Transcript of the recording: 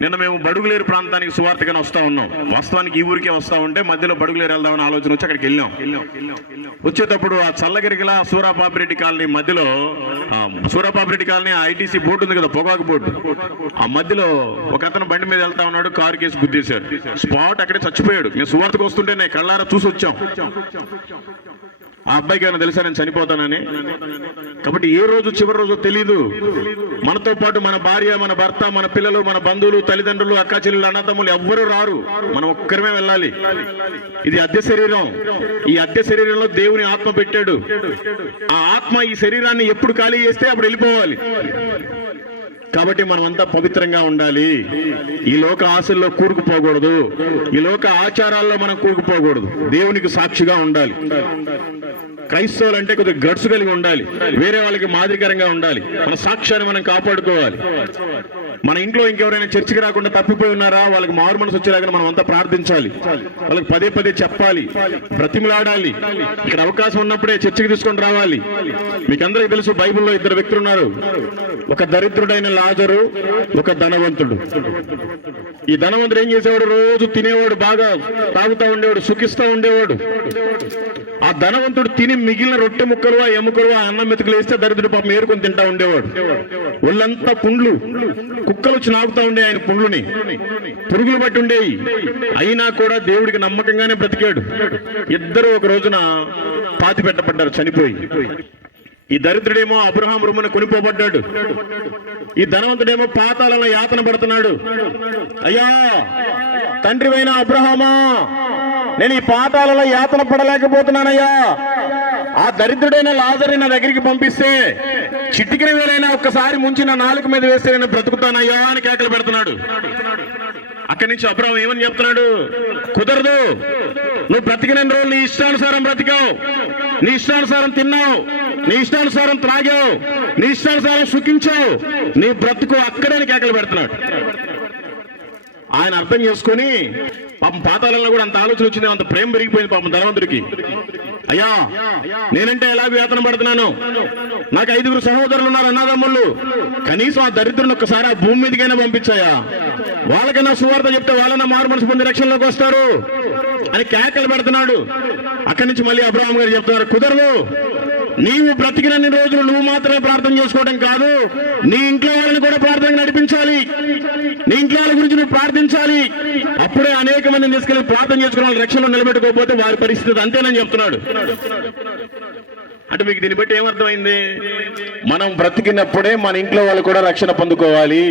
నిన్న మేము బడుగులేరు ప్రాంతానికి సువార్తగానే వస్తా ఉన్నాం. వాస్తవానికి ఈ ఊరికే వస్తా ఉంటే మధ్యలో బడుగులేరు వెళ్దామని ఆలోచన వచ్చి అక్కడికి వెళ్ళాం. వచ్చేటప్పుడు ఆ చల్లగిరిగిల సూరాపాపిరెడ్డి కాలనీ మధ్యలో, సూరాపాపిరెడ్డి కాలనీ ఐటీసీ బోర్డు ఉంది కదా, పొగాకు బోర్డు, ఆ మధ్యలో ఒక అతను బండి మీద వెళ్తా ఉన్నాడు, కారు కేసు గుద్దేశాడు. స్పాట్ అక్కడే చచ్చిపోయాడు. మేము సువార్తకు వస్తుంటే నేను కళ్ళారా చూసి వచ్చాం. ఆ అబ్బాయికి ఏమైనా తెలుసా నేను చనిపోతానని? కాబట్టి ఏ రోజు చివరి రోజు తెలీదు. మనతో పాటు మన భార్య, మన భర్త, మన పిల్లలు, మన బంధువులు, తల్లిదండ్రులు, అక్క చెల్లెలు, అన్నదమ్ములు ఎవ్వరూ రారు. మనం ఒక్కరమే వెళ్ళాలి. ఇది అద్దె శరీరం. ఈ అద్దె శరీరంలో దేవుని ఆత్మ పెట్టాడు. ఆ ఆత్మ ఈ శరీరాన్ని ఎప్పుడు ఖాళీ చేస్తే అప్పుడు వెళ్ళిపోవాలి. కాబట్టి మనమంతా పవిత్రంగా ఉండాలి. ఈ లోక ఆశల్లో కూరుకుపోకూడదు. ఈ లోక ఆచారాల్లో మనం కూరుకుపోకూడదు. దేవునికి సాక్షిగా ఉండాలి. క్రైస్తవులు అంటే కొద్దిగా గట్స్ కలిగి ఉండాలి. వేరే వాళ్ళకి మాదిరికరంగా ఉండాలి. మన సాక్ష్యాన్ని మనం కాపాడుకోవాలి. మన ఇంట్లో ఇంకెవరైనా చర్చికి రాకుండా తప్పిపోయి ఉన్నారా, వాళ్ళకి మారు మనసు వచ్చేలాగా మనం అంతా ప్రార్థించాలి. వాళ్ళకి పదే పదే చెప్పాలి, బ్రతిమలాడాలి. ఇక్కడ అవకాశం ఉన్నప్పుడే చర్చికి తీసుకొని రావాలి. మీకు అందరికీ తెలుసు, బైబిల్లో ఇద్దరు వ్యక్తులు ఉన్నారు. ఒక దరిద్రుడైన లాజరు, ఒక ధనవంతుడు. ఈ ధనవంతుడు ఏం చేసేవాడు? రోజు తినేవాడు, బాగా తాగుతా ఉండేవాడు, సుఖిస్తూ ఉండేవాడు. ఆ ధనవంతుడు తిని మిగిలిన రొట్టె ముక్కలు, ఆ ఎముకలు, ఆ అన్నం మెతుకులు వేస్తే దరిద్రుడు పాపం ఏరుకొని తింటా ఉండేవాడు. ఒళ్ళంతా పుండ్లు, కుక్కలు వచ్చి నాకుతా ఉండే ఆయన పుండ్లుని, పురుగులు పట్టి ఉండేవి. అయినా కూడా దేవుడికి నమ్మకంగానే బ్రతికాడు. ఇద్దరు ఒక రోజున పాతి పెట్టబడ్డారు, చనిపోయి. ఈ దరిద్రుడేమో అబ్రహాం రొమ్మున కొనిపోబడ్డాడు. ఈ ధనవంతుడేమో పాతాళంలో యాతన పడుతున్నాడు. అయ్యా తండ్రివైన అబ్రహామా, నేను ఈ పాతాళంలో యాతన పడలేకపోతున్నానయ్యా. ఆ దరిద్రుడైన లాజరుని నా దగ్గరికి పంపిస్తే, చిటికిన వేలైనా ఒక్కసారి ముంచి నా నాలుక మీద వేస్తే నేను బ్రతుకుతానయ్యా అని కేకలు పెడుతున్నాడు. అక్కడి నుంచి అబ్రహాం ఏమని చెప్తున్నాడు? కుదరదు. నువ్వు బ్రతికిన రోజులు నీ ఇష్టానుసారం బ్రతికావు, నీ ఇష్టానుసారం తిన్నావు, నీ ఇష్టానుసారం త్రాగావు, నీ ఇష్టానుసారం సుఖించావు. నీ బ్రతుకు అక్కడే కేకలు పెడుతున్నాడు. ఆయన అర్థం చేసుకొని పాపం పాతాళంలో కూడా అంత ఆలోచన వచ్చింది, అంత ప్రేమ పెరిగిపోయింది పాపం ధనవంతుడికి. అయ్యా నేనంటే ఎలా వేతన పడుతున్నాను, నాకు 5 సహోదరులు ఉన్నారు, అన్నదమ్ముళ్ళు. కనీసం ఆ దరిద్రుని ఒక్కసారి ఆ భూమి మీదకైనా పంపించాయా? వాళ్ళకైనా సువార్త చెప్తే వాళ్ళైనా మారు మనసు పొంది రక్షణలోకి వస్తారు అని కేకలు పెడుతున్నాడు. అక్కడి నుంచి మళ్ళీ అబ్రహాం గారు చెప్తున్నారు, కుదరదు. నీవు బ్రతికినన్ని రోజులు నువ్వు మాత్రమే ప్రార్థన చేసుకోవడం కాదు, నీ ఇంట్లో వాళ్ళని కూడా ప్రార్థన నడిపించాలి. నీ ఇంట్లో వాళ్ళ గురించి నువ్వు ప్రార్థించాలి. అప్పుడే అనేక మందిని తీసుకెళ్లి ప్రార్థన చేసుకున్న వాళ్ళు రక్షణలో నిలబెట్టుకోకపోతే వారి పరిస్థితి అంతేనని చెప్తున్నాడు. అంటే మీకు దీన్ని బట్టి ఏమర్థమైంది? మనం బ్రతికినప్పుడే మన ఇంట్లో వాళ్ళు కూడా రక్షణ పొందుకోవాలి.